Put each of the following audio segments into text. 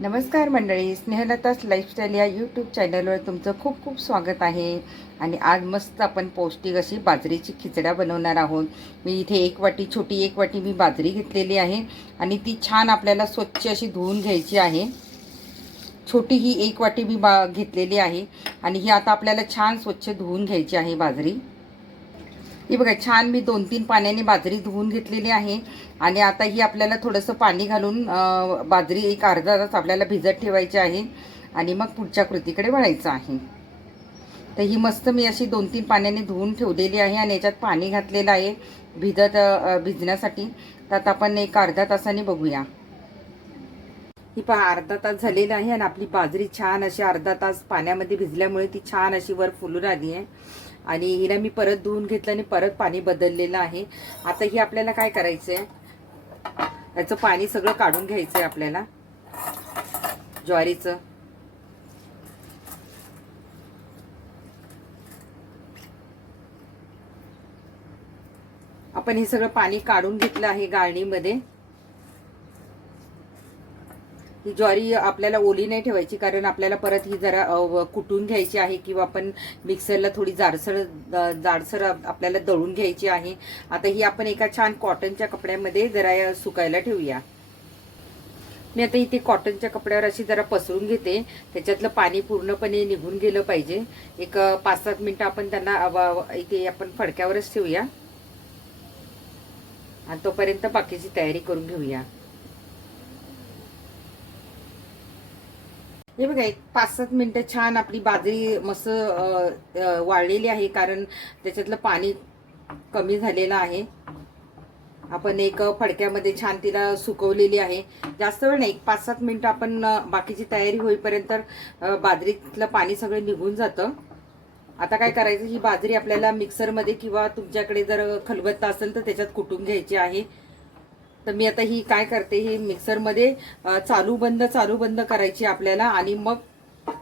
नमस्कार मंडळी स्नेहलताच लाईफस्टाईल या यूट्यूब चॅनलवर तुमचं खूप खूप स्वागत आहे. आणि आज मस्त आपण पौष्टिक अशी बाजरीची खिचड्या बनवणार आहोत. मी इथे एक वाटी छोटी एक वाटी मी बाजरी घेतलेली आहे. आणि ती छान आपल्याला स्वच्छ अशी धुवून घ्यायची आहे. छोटी ही एक वाटी मी बा घेतलेली आहे. आणि ही आता आपल्याला छान स्वच्छ धुवून घ्यायची आहे बाजरी. ही बघा छान मी दोन तीन पाण्याने बाजरी धुवून घेतलेली आहे. आणि आता ही आपल्याला थोडंसं पाणी घालून बाजरी एक अर्धा तास आपल्याला भिजत ठेवायची आहे. आणि मग पुढच्या कृतीकडे वळायचं आहे. तर ही मस्त मी अशी दोन तीन पाण्याने धुवून ठेवलेली आहे आणि याच्यात पाणी घातलेलं आहे भिजत भिजण्यासाठी. तर आता आपण एक अर्धा तासाने बघूया. ही पहा अर्धा तास झालेला आहे आणि आपली बाजरी छान अशी अर्धा तास पाण्यामध्ये भिजल्यामुळे ती छान अशी वर फुलून आली आहे. आणि हिला मी परत धुवून घेतलं आणि परत पाणी बदललेलं आहे. आता ही आपल्याला काय करायचं आहे याचं पाणी सगळं काढून घ्यायचं आहे आपल्याला. ज्वारीचं. आपण हे सगळं पाणी काढून घेतलं आहे गाळणीमध्ये. ही ज्वारी आपल्याला ओली नाही ठेवायची कारण आपल्याला परत ही जरा कुटून घ्यायची आहे किंवा आपण मिक्सरला थोडी जाडसर जाडसर आपल्याला दळून घ्यायची आहे. आता ही आपण एका छान कॉटनच्या कपड्यामध्ये जरा सुकायला ठेवूया. मी आता इथे कॉटनच्या कपड्यावर अशी जरा पसरून घेते. त्याच्यातलं पाणी पूर्णपणे निघून गेलं पाहिजे. एक पाच सात मिनटं आपण त्यांना इथे आपण फडक्यावरच ठेवूया. आणि तोपर्यंत बाकीची तयारी करून घेऊया. हे बघा एक पाच सात मिनिटं छान आपली बाजरी मस्त वाळलेली आहे कारण त्याच्यातलं पाणी कमी झालेलं आहे. आपण एक फडक्यामध्ये छान तिला सुकवलेली आहे. जास्त वेळ नाही एक पाच सात मिनिटं आपण बाकीची तयारी होईपर्यंत बाजरीतलं पाणी सगळं निघून जातं. आता काय करायचं ही बाजरी आपल्याला मिक्सरमध्ये किंवा तुमच्याकडे जर खलबत्ता असेल तर त्याच्यात कुटून घ्यायची आहे. तर मी आता ही काय करते ही मिक्सरमध्ये चालू बंद चालू बंद करायची आपल्याला आणि मग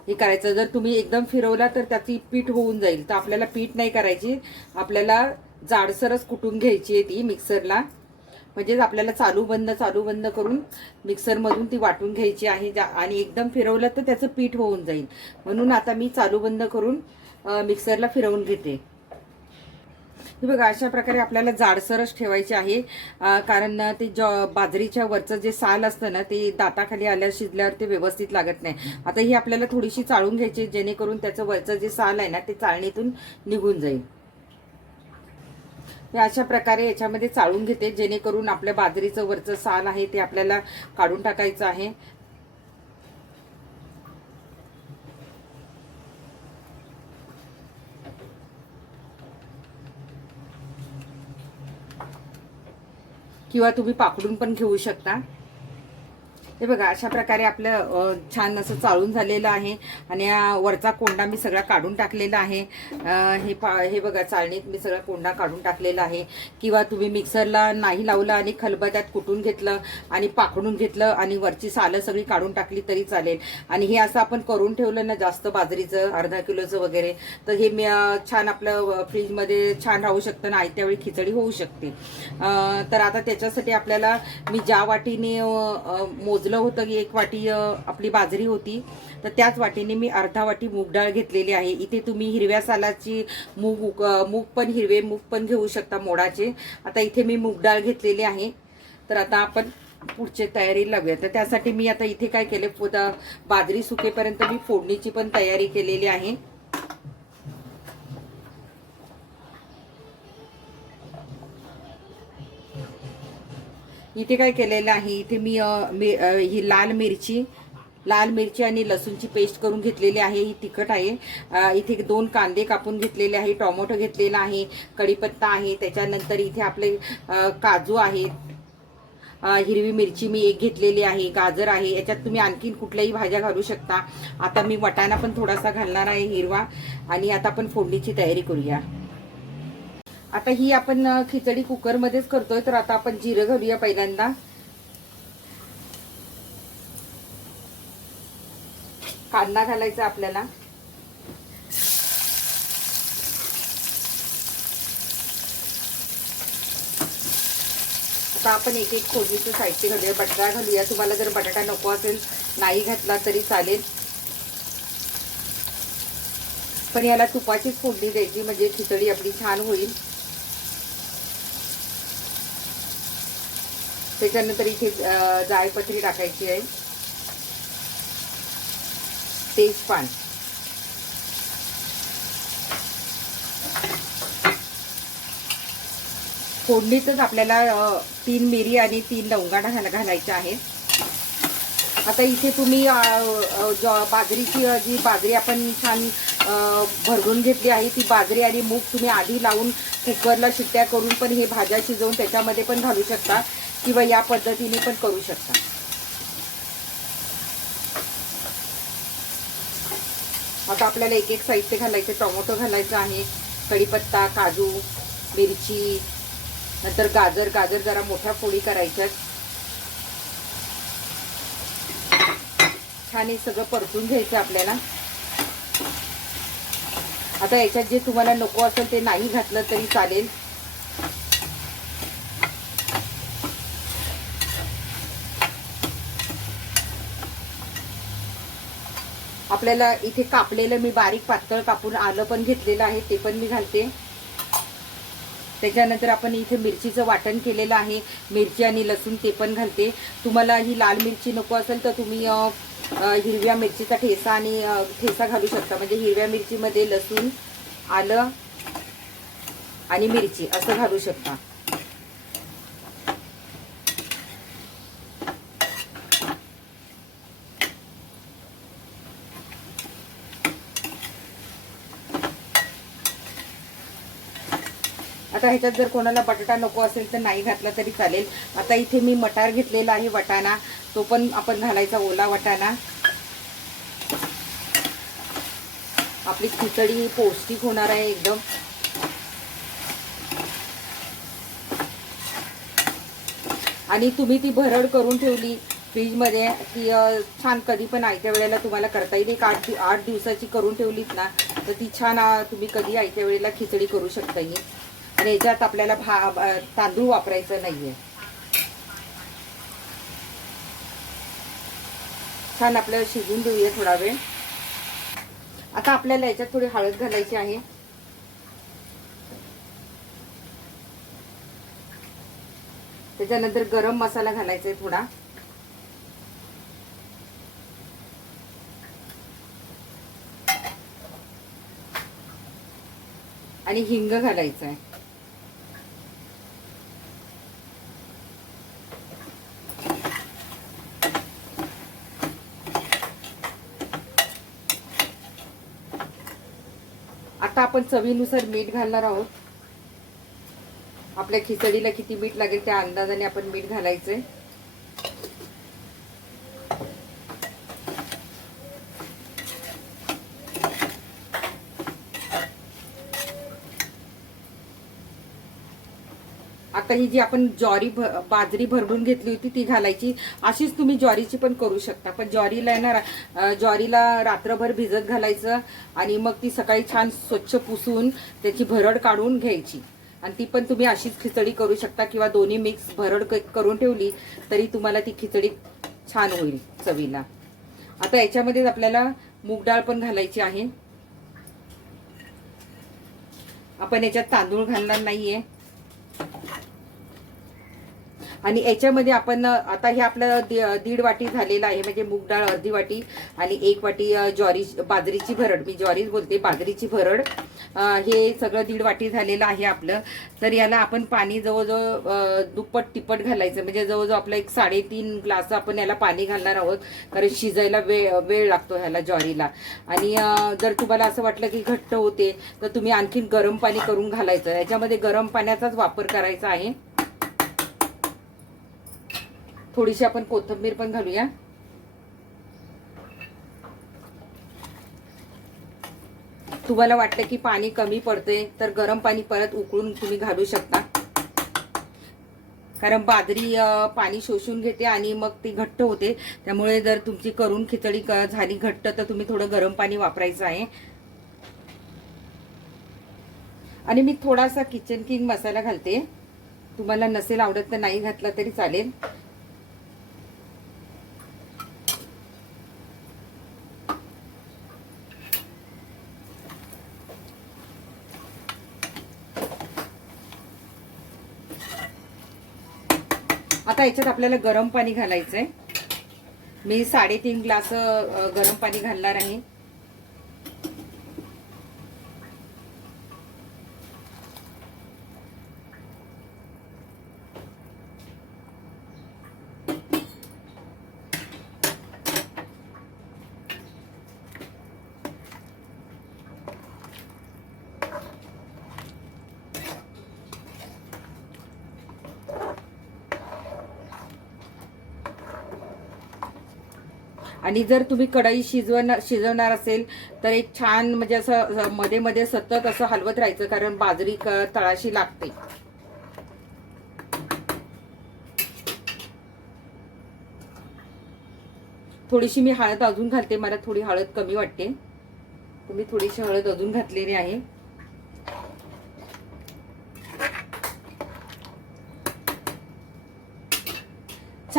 हे करायचं. जर तुम्ही एकदम फिरवला तर त्याची पीठ होऊन जाईल. तर आपल्याला पीठ नाही करायची. आपल्याला जाडसरच कुटून घ्यायची आहे ती मिक्सरला म्हणजेच आपल्याला चालू बंद चालू बंद करून मिक्सरमधून ती वाटून घ्यायची आहे. आणि एकदम फिरवलं तर त्याचं पीठ होऊन जाईल. म्हणून आता मी चालू बंद करून मिक्सरला फिरवून घेते. हे बघा अशा प्रकारे आपल्याला जाडसरच ठेवायची आहे. कारण ते जॉ बाजरीच्या वरचं जे साल असतं ना ते दाताखाली आल्या शिजल्यावर ते व्यवस्थित लागत नाही. आता ही आपल्याला थोडीशी चाळून घ्यायची जेणेकरून त्याचं वरचं जे साल आहे ना ते चाळणीतून निघून जाईल. मी अशा प्रकारे याच्यामध्ये चाळून घेते जेणेकरून आपल्या बाजरीचं वरचं साल आहे ते आपल्याला काढून टाकायचं आहे. किंवा तुम्ही पाकडून पण घेऊ शकता. हे बघा अशा प्रकारे आपलं छान असं चाळून झालेलं आहे आणि वरचा कोंडा मी सगळा काढून टाकलेला आहे. हे पा हे बघा चाळणीत मी सगळा कोंडा काढून टाकलेला आहे. किंवा तुम्ही मिक्सरला नाही लावलं आणि खलबत्यात कुटून घेतलं आणि पाकडून घेतलं आणि वरची सालं सगळी काढून टाकली तरी चालेल. आणि हे असं आपण करून ठेवलं ना जास्त बाजरीचं अर्धा किलोचं वगैरे तर हे मी छान आपलं फ्रीजमध्ये छान राहू शकतं ना आयत्यावेळी खिचडी होऊ शकते. तर आता त्याच्यासाठी आपल्याला मी ज्या वाटीने मोजलं अ, होतं की एक वाटी आपली बाजरी होती. तर त्याच वाटीने मी अर्धा वाटी मूग डाळ घेतलेली आहे. इथे तुम्ही हिरव्या सालाची मूग उक- मूग पण हिरवे मूग पण घेऊ शकता मोडाचे. आता इथे मी मूग डाळ घेतलेली आहे. तर आता आपण पुढचे तयारी लावूया. तर त्यासाठी मी आता इथे काय केले पुदा- बाजरी सुकेपर्यंत मी फोडणीची पण तयारी केलेली आहे. इथे काय केलेलं आहे इथे मी ही लाल मिरची लाल मिरची आणि लसूणची पेस्ट करून घेतलेली आहे ही तिखट आहे. इथे दोन कांदे कापून घेतलेले आहे टोमॅटो घेतलेला आहे कढीपत्ता आहे त्याच्यानंतर इथे आपले काजू आहेत. हिरवी मिरची मी एक घेतलेली आहे गाजर आहे याच्यात तुम्ही आणखीन कुठल्याही भाज्या घालू शकता. आता मी वटाणा पण थोडासा घालणार आहे हिरवा आणि आता आपण फोडणीची तयारी करूया. आता ही आपण खिचडी कुकरमध्येच करतोय तर आता आपण जिरं घालूया पहिल्यांदा. कांदा घालायचा आपल्याला. आता आपण एक एक फोडणीचं साहित्य घालूया बटाटा घालूया. तुम्हाला जर बटाटा नको असेल नाही घातला तरी चालेल. पण याला तुपाचीच फोडणी द्यायची म्हणजे खिचडी आपली छान होईल. त्याच्यानंतर इथे जायपत्री टाकायची आहे. तेजपान फोडणीतच आपल्याला तीन मिरी आणि तीन लवंगा घाला घालायच्या आहेत. आता इथे तुम्ही बाजरीची जी बाजरी आपण छान अं, घेतली आहे ती बाजरी आणि मूग तुम्ही आधी लावून कुकरला शिट्ट्या करून पण हे भाज्या शिजवून त्याच्यामध्ये पण घालू शकता. किंवा या पद्धतीने पण करू शकता. आता आपल्याला एक एक साहित्य घालायचं टोमॅटो घालायचं आहे कढीपत्ता काजू मिरची नंतर गाजर गाजर जरा मोठ्या फोडी करायच्यात. छान हे सगळं परतून घ्यायचं आपल्याला. आता याच्यात जे तुम्हाला नको असेल ते नाही घातलं तरी चालेल. आपल्याला इथे कापलेलं मी बारीक पातळ कापून आलं पण घेतलेलं आहे ते पण मी घालते. त्याच्यानंतर आपण इथे मिरचीचं वाटण केलेलं आहे. मिरची आणि लसूण ते पण घालते. तुम्हाला ही लाल मिरची नको असेल तर तुम्ही हिरव्या मिरचीचा ठेसा आणि ठेसा घालू शकता. म्हणजे हिरव्या मिरचीमध्ये लसूण आलं आणि मिरची असं घालू शकता. आता ह्याच्यात जर कोणाला बटाटा नको असेल तर नाही घातला तरी चालेल. आता इथे मी मटार घेतलेला आहे वटाणा. तो पण आपण घालायचा ओला वटाणा. आपली खिचडी ही पौष्टिक होणार आहे एकदम. आणि तुम्ही ती भरड करून ठेवली फ्रीजमध्ये की छान कधी पण आयत्या वेळेला तुम्हाला करता येईल. एक आठ आठ दिवसाची करून ठेवलीत ना तर ती छान तुम्ही कधी आयत्या वेळेला खिचडी करू शकता येईल आणि याच्यात आपल्याला भा तांदूळ वापरायचं नाहीये. छान आपल्याला शिजून देऊया थोडा वेळ. आता आपल्याला याच्यात थोडी हळद घालायची आहे. त्याच्यानंतर गरम मसाला घालायचा आहे थोडा. आणि हिंग घालायचं आहे आता आपण चवीनुसार मीठ घालणार आहोत. आपल्या खिचडीला किती मीठ लागेल त्या अंदाजाने आपण मीठ घालायचंय. आता ही जी आपण ज्वारी भ- बाजरी भरडून घेतली होती ती घालायची. अशीच तुम्ही ज्वारीची पण करू शकता. पण ज्वारीला आहे ना ज्वारीला रात्रभर भिजत घालायचं आणि मग ती सकाळी छान स्वच्छ पुसून त्याची भरड काढून घ्यायची. आणि ती पण तुम्ही अशीच खिचडी करू शकता किंवा दोन्ही मिक्स भरड क- करून ठेवली तरी तुम्हाला ती खिचडी छान होईल चवीला. आता याच्यामध्येच आपल्याला मूग डाळ पण घालायची आहे. आपण याच्यात तांदूळ घालणार नाहीये. आणि याच्यामध्ये आपण आता हे आपलं दीड वाटी झालेलं आहे म्हणजे मूग डाळ अर्धी वाटी आणि एक वाटी ज्वारी बाजरीची भरड. मी ज्वारीच बोलते बाजरीची भरड. हे सगळं दीड वाटी झालेलं आहे आपलं. तर याला आपण पाणी जवळजवळ दुप्पट तिप्पट घालायचं. म्हणजे जवळजवळ आपलं एक साडेतीन ग्लास आपण याला पाणी घालणार आहोत. कारण शिजायला वेळ वेळ लागतो ह्याला ज्वारीला. आणि जर तुम्हाला असं वाटलं की घट्ट होते तर तुम्ही आणखीन गरम पाणी करून घालायचं. याच्यामध्ये गरम पाण्याचाच वापर करायचा आहे. थोडीशी आपण कोथिंबीर पण घालूया. तुम्हाला वाटतं की पाणी कमी पडते तर गरम पाणी परत उकळून तुम्ही घालू शकता. कारण बाजरी पाणी शोषून घेते आणि मग ती घट्ट होते. त्यामुळे जर तुमची करून खिचडी झाली घट्ट तर तुम्ही थोडं गरम पाणी वापरायचं आहे. आणि मी थोडासा किचन किंग मसाला घालते. तुम्हाला नसेल आवडत तर नाही घातला तरी चालेल. आता याच्यात आपल्याला गरम पाणी घालायचंय. मी साडेतीन ग्लास गरम पाणी घालणार आहे. आणि जर तुम्ही कढई शिजवणार शिजवणार असेल तर एक छान म्हणजे असं मध्ये मध्ये सतत असं हलवत राहायचं कारण बाजरी तळाशी लागते. थोडीशी मी हळद अजून घालते मला थोडी हळद कमी वाटते. तुम्ही थोडीशी हळद अजून घातलेली आहे.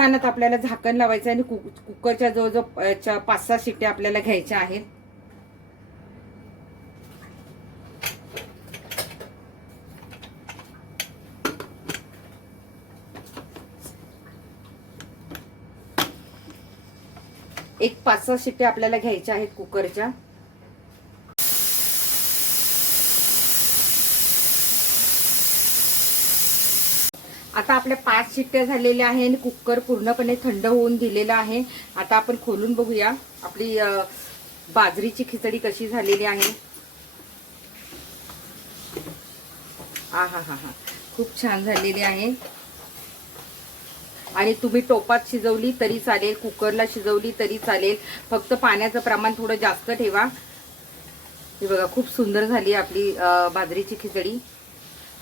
छानच आपल्याला झाकण लावायचं आणि कुक- कुकरच्या जवळजवळ अ, पाच सहा शिट्ट्या आपल्याला घ्यायच्या आहेत. एक पाच सहा शिट्ट्या आपल्याला घ्यायच्या आहेत कुकरच्या. आता आपल्या पाच शिट्ट्या झालेल्या आहे आणि कुकर पूर्णपणे थंड होऊन दिलेला आहे. आता आपण खोलून बघूया. आपली बाजरीची खिचडी कशी झालेली आहे. हा हा हा हा. खूप छान झालेली आहे. आणि तुम्ही टोपात शिजवली तरी चालेल कुकरला शिजवली तरी चालेल. फक्त पाण्याचं प्रमाण थोडं जास्त ठेवा. हे बघा खूप सुंदर झाली आपली बाजरीची खिचडी.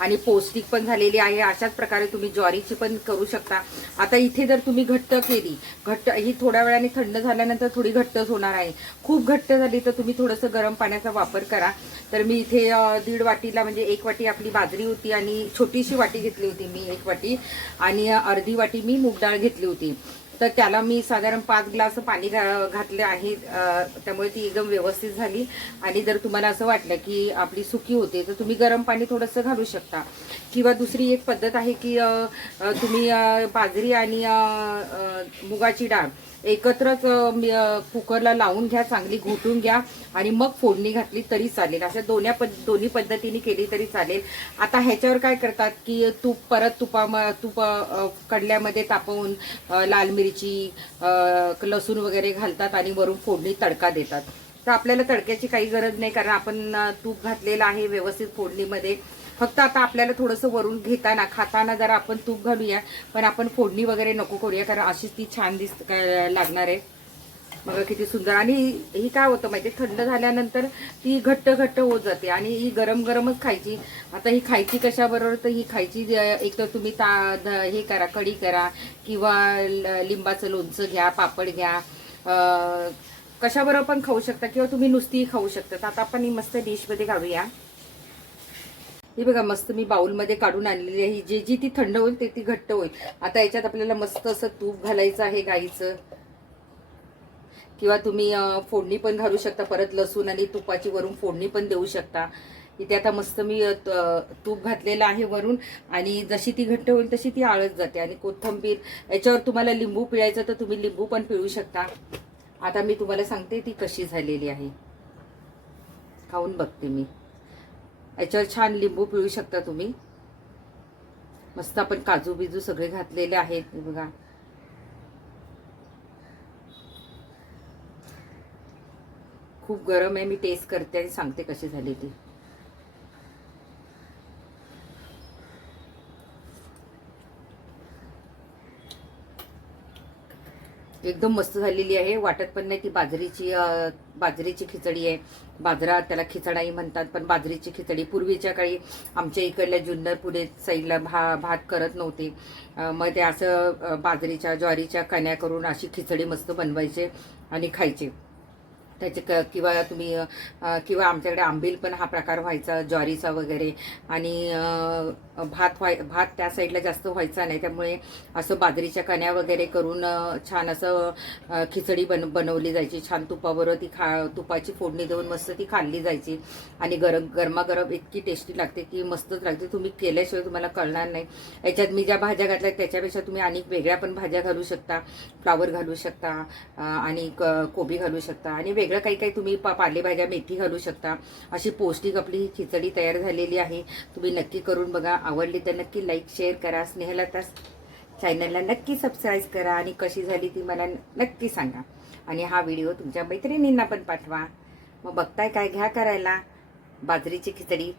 आणि पौष्टिक पण झालेली आहे. अशाच प्रकारे तुम्ही ज्वारीची पण करू शकता. आता इथे जर तुम्ही घट्ट केली घट्ट ही थोड्या वेळाने थंड झाल्यानंतर थोडी घट्टच होणार आहे. खूप घट्ट झाली तर तुम्ही थोडंसं गरम पाण्याचा वापर करा. तर मी इथे दीड वाटीला म्हणजे एक वाटी आपली बाजरी होती आणि छोटीशी वाटी घेतली होती मी एक वाटी. आणि अर्धी वाटी मी मूग डाळ घेतली होती. तर त्याला मी साधारण पाच ग्लास पाणी घा- घातले आहे. त्यामुळे ती एकदम व्यवस्थित झाली. आणि जर तुम्हाला असं वाटलं की आपली सुकी होते तर तुम्ही गरम पाणी थोडंसं घालू शकता. किंवा दुसरी एक पद्धत आहे की तुम्ही बाजरी आणि मुगाची डाळ एकत्रच कुकरला लावून घ्या चांगली घोटून घ्या आणि मग फोडणी घातली तरी चालेल. अशा दोन्ही पद दोन्ही पद्धतीने केली तरी चालेल. आता ह्याच्यावर काय करतात की तूप परत तुपा तूप कडल्यामध्ये तापवून लाल मिरची लसूण वगैरे घालतात आणि वरून फोडणी तडका देतात. तर आपल्याला तडक्याची काही गरज नाही कारण आपण तूप घातलेलं आहे व्यवस्थित फोडणीमध्ये. फक्त आता आपल्याला थोडंसं वरून घेताना खाताना जरा आपण तूप घालूया पण आपण फोडणी वगैरे नको करूया कारण अशीच ती छान दिस लागणार आहे. बघा किती सुंदर. आणि ही काय होतं माहिती थंड झाल्यानंतर ती घट्ट घट्ट होत जाते आणि ही गरम गरमच खायची. आता ही खायची कशाबरोबर? तर ही खायची एक तर तुम्ही ता ध- हे करा कढी करा किंवा ल- लिंबाचं लोणचं घ्या पापड घ्या. कशाबरोबर पण खाऊ शकता किंवा तुम्ही नुसतीही खाऊ शकता. तर आता आपण ही मस्त डिशमध्ये घालूया. ही बघा मस्त मी बाउलमध्ये काढून आणलेली आहे. जी जी ती थंड होईल ते ती घट्ट होईल. आता याच्यात आपल्याला मस्त असं तूप घालायचं आहे गाईचं. किंवा तुम्ही फोडणी पण घालू शकता. परत लसूण आणि तुपाची वरून फोडणी पण देऊ शकता. इथे आता मस्त मी त- तूप घातलेलं आहे वरून. आणि जशी ती घट्ट होईल तशी ती आळत जाते. आणि कोथंबीर याच्यावर तुम्हाला लिंबू पिळायचं तर तुम्ही लिंबू पण पिळू शकता. आता मी तुम्हाला सांगते ती कशी झालेली आहे. खाऊन बघते मी. याच्यावर छान लिंबू पिळू शकता तुम्ही. मस्त आपण काजू बिजू सगळे घातलेले आहेत बघा. खूप गरम आहे मी टेस्ट करते आणि सांगते कशी झाली ती. एकदम मस्त झालेली आहे. वाटत पण नाही ती बाजरीची बाजरीची खिचडी आहे. बाजरा त्याला खिचडाही म्हणतात पण बाजरीची खिचडी. पूर्वीच्या काळी आमच्या इकडल्या जुन्नर पुणे साईडला भा भात करत नव्हते. मग ते असं बाजरीच्या ज्वारीच्या कण्या करून अशी खिचडी मस्त बनवायचे आणि खायचे. त्याचे क किंवा तुम्ही किंवा आमच्याकडे आंबील पण हा प्रकार व्हायचा ज्वारीचा वगैरे. आणि भात व्हाय भात त्या साईडला जास्त व्हायचा नाही. त्यामुळे असं बाजरीच्या कण्या वगैरे करून छान असं खिचडी बन बनवली जायची. छान तुपाबरोबर ती खा तुपाची फोडणी देऊन मस्त ती खाल्ली जायची. आणि गरम गरमागरम इतकी टेस्टी लागते की मस्तच लागते. तुम्ही केल्याशिवाय तुम्हाला कळणार नाही. याच्यात मी ज्या भाज्या घातल्या त्याच्यापेक्षा तुम्ही अनेक वेगळ्या पण भाज्या घालू शकता. फ्लावर घालू शकता आणि क- कोबी घालू शकता. आणि वेगळं काही काही तुम्ही पा पालेभाज्या मेथी घालू शकता. अशी पौष्टिक आपली ही खिचडी तयार झालेली आहे. तुम्ही नक्की करून बघा. आवडली तर नक्की लाईक शेअर करा. स्नेहलता चॅनलला नक्की सबस्क्राईब करा आणि कशी झाली ती मला नक्की सांगा. आणि हा व्हिडिओ तुमच्या मैत्रिणींना पण पाठवा. मग बघताय काय घ्या करायला. बाजरीची खिचडी